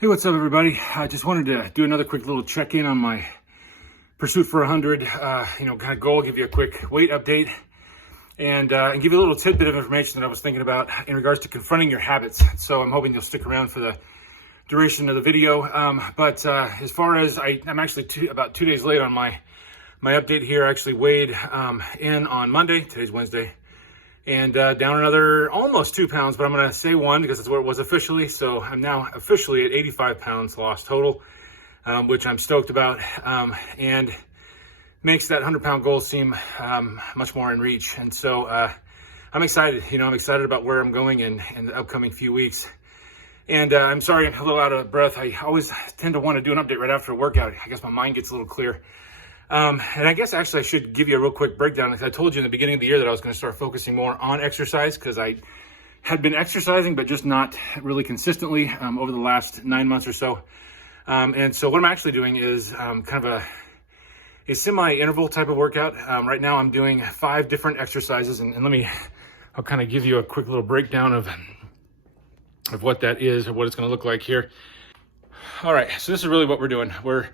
Hey, what's up, everybody? I just wanted to do another quick little check-in on my pursuit for 100, kind of goal, give you a quick weight update, and give you a little tidbit of information that I was thinking about in regards to confronting your habits. So I'm hoping you'll stick around for the duration of the video. But as far as I'm actually about 2 days late on my update here. I actually weighed in on Monday. Today's Wednesday. And down another almost 2 pounds, but I'm going to say 1 because that's what it was officially. So I'm now officially at 85 pounds lost total, which I'm stoked about, and makes that 100-pound goal seem much more in reach. And so I'm excited. I'm excited about where I'm going in the upcoming few weeks. And I'm sorry I'm a little out of breath. I always tend to want to do an update right after a workout. I guess my mind gets a little clear. And I guess actually I should give you a real quick breakdown, because I told you in the beginning of the year that I was going to start focusing more on exercise, because I had been exercising, but just not really consistently over the last 9 months or so. And so what I'm actually doing is kind of a semi-interval type of workout. Right now I'm doing 5 different exercises, and I'll kind of give you a quick little breakdown of what that is or what it's going to look like here. All right, so this is really what we're doing. We're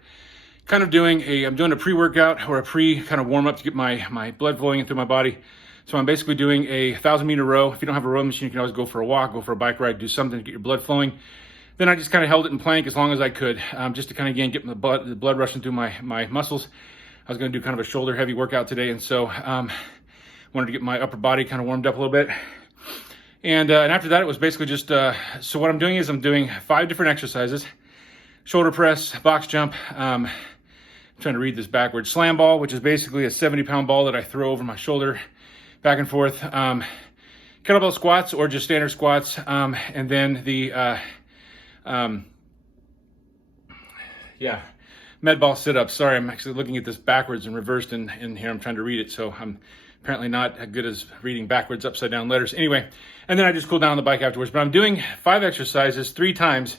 kind of I'm doing a pre-workout or a kind of warm up to get my blood flowing through my body. So I'm basically doing a 1,000-meter row. If you don't have a rowing machine, you can always go for a walk, go for a bike ride, do something to get your blood flowing. Then I just kind of held it in plank as long as I could, just to kind of, again, get the blood rushing through my muscles. I was going to do kind of a shoulder heavy workout today. And so wanted to get my upper body kind of warmed up a little bit. And after that, it was basically just, so what I'm doing is I'm doing 5 different exercises: shoulder press, box jump, I'm trying to read this backwards, slam ball, which is basically a 70-pound ball that I throw over my shoulder back and forth, kettlebell squats or just standard squats, and then the med ball sit-ups. Sorry, I'm actually looking at this backwards and reversed in here. I'm trying to read it, so I'm apparently not as good as reading backwards upside down letters. Anyway, and then I just cool down on the bike afterwards. But I'm doing 5 exercises 3 times,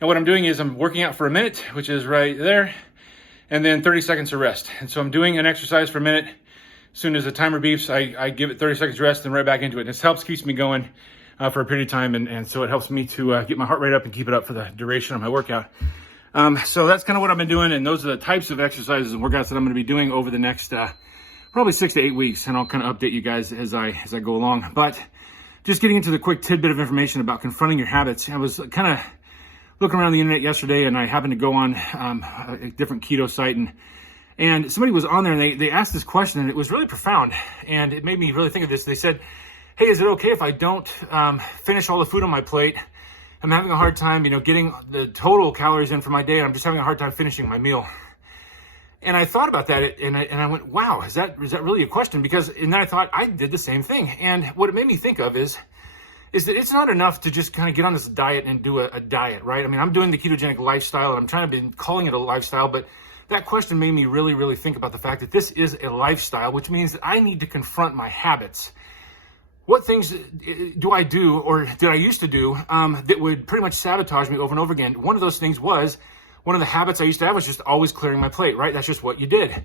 and what I'm doing is I'm working out for a minute, which is right there, and then 30 seconds of rest. And so I'm doing an exercise for a minute. As soon as the timer beeps, I give it 30 seconds rest and right back into it. And this keeps me going for a period of time. And so it helps me to get my heart rate up and keep it up for the duration of my workout. So that's kind of what I've been doing. And those are the types of exercises and workouts that I'm going to be doing over the next probably 6 to 8 weeks. And I'll kind of update you guys as I go along. But just getting into the quick tidbit of information about confronting your habits. I was kind of looking around the internet yesterday, and I happened to go on a different keto site, and somebody was on there, and they asked this question, and it was really profound, and it made me really think of this. They said, hey, is it okay if I don't finish all the food on my plate? I'm having a hard time, getting the total calories in for my day, and I'm just having a hard time finishing my meal. And I thought about that, and I went, wow, is that really a question? And then I thought, I did the same thing. And what it made me think of is that it's not enough to just kind of get on this diet and do a diet, right? I mean, I'm doing the ketogenic lifestyle, and I'm trying to be calling it a lifestyle, but that question made me really, really think about the fact that this is a lifestyle, which means that I need to confront my habits. What things do I do, or did I used to do, that would pretty much sabotage me over and over again? One of those things was, one of the habits I used to have was just always clearing my plate, right? That's just what you did.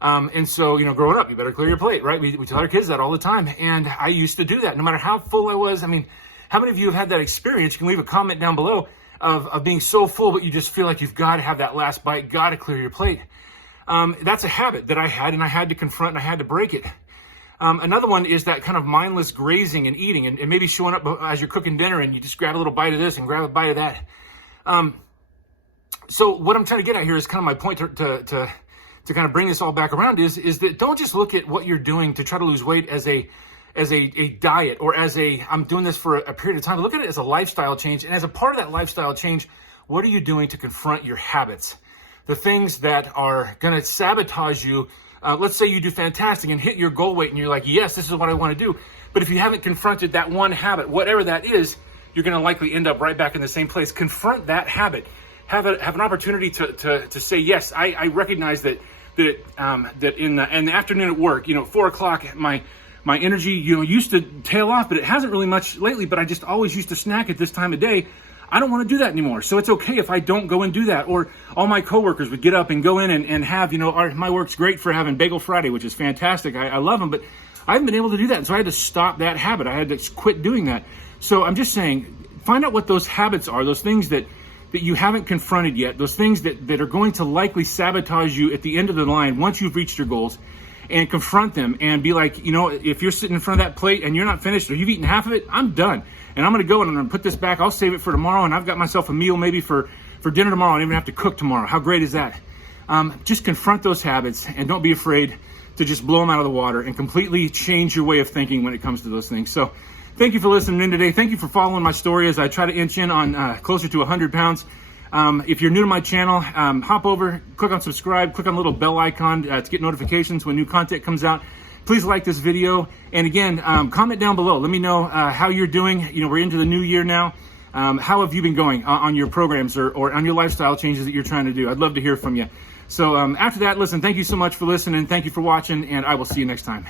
And so, growing up, you better clear your plate, right? We tell our kids that all the time. And I used to do that no matter how full I was. I mean, how many of you have had that experience? You can leave a comment down below of being so full, but you just feel like you've got to have that last bite, got to clear your plate. That's a habit that I had, and I had to confront, and I had to break it. Another one is that kind of mindless grazing and eating, and maybe showing up as you're cooking dinner, and you just grab a little bite of this and grab a bite of that. So what I'm trying to get at here is kind of my point to kind of bring this all back around is that don't just look at what you're doing to try to lose weight as a diet, or I'm doing this for a period of time. Look at it as a lifestyle change. And as a part of that lifestyle change, what are you doing to confront your habits? The things that are going to sabotage you. Let's say you do fantastic and hit your goal weight, and you're like, yes, this is what I want to do. But if you haven't confronted that one habit, whatever that is, you're going to likely end up right back in the same place. Confront that habit. Have an opportunity to say, yes, I recognize that in the afternoon at work, 4 o'clock, my energy, used to tail off, but it hasn't really much lately, but I just always used to snack at this time of day. I don't want to do that anymore. So it's okay if I don't go and do that. Or all my coworkers would get up and go in and have, my work's great for having Bagel Friday, which is fantastic. I love them, but I haven't been able to do that. And so I had to stop that habit. I had to quit doing that. So I'm just saying, find out what those habits are, those things that that you haven't confronted yet, those things that are going to likely sabotage you at the end of the line once you've reached your goals, and confront them and be like, if you're sitting in front of that plate and you're not finished or you've eaten half of it, I'm done. And I'm going to go and I'm going to put this back. I'll save it for tomorrow, and I've got myself a meal maybe for dinner tomorrow. I don't even have to cook tomorrow. How great is that? Just confront those habits and don't be afraid to just blow them out of the water and completely change your way of thinking when it comes to those things. So thank you for listening in today. Thank you for following my story as I try to inch in on closer to 100 pounds. If you're new to my channel, hop over, click on subscribe, click on the little bell icon to get notifications when new content comes out. Please like this video. And again, comment down below. Let me know how you're doing. We're into the new year now. How have you been going on your programs or on your lifestyle changes that you're trying to do? I'd love to hear from you. So after that, listen, thank you so much for listening. Thank you for watching, and I will see you next time.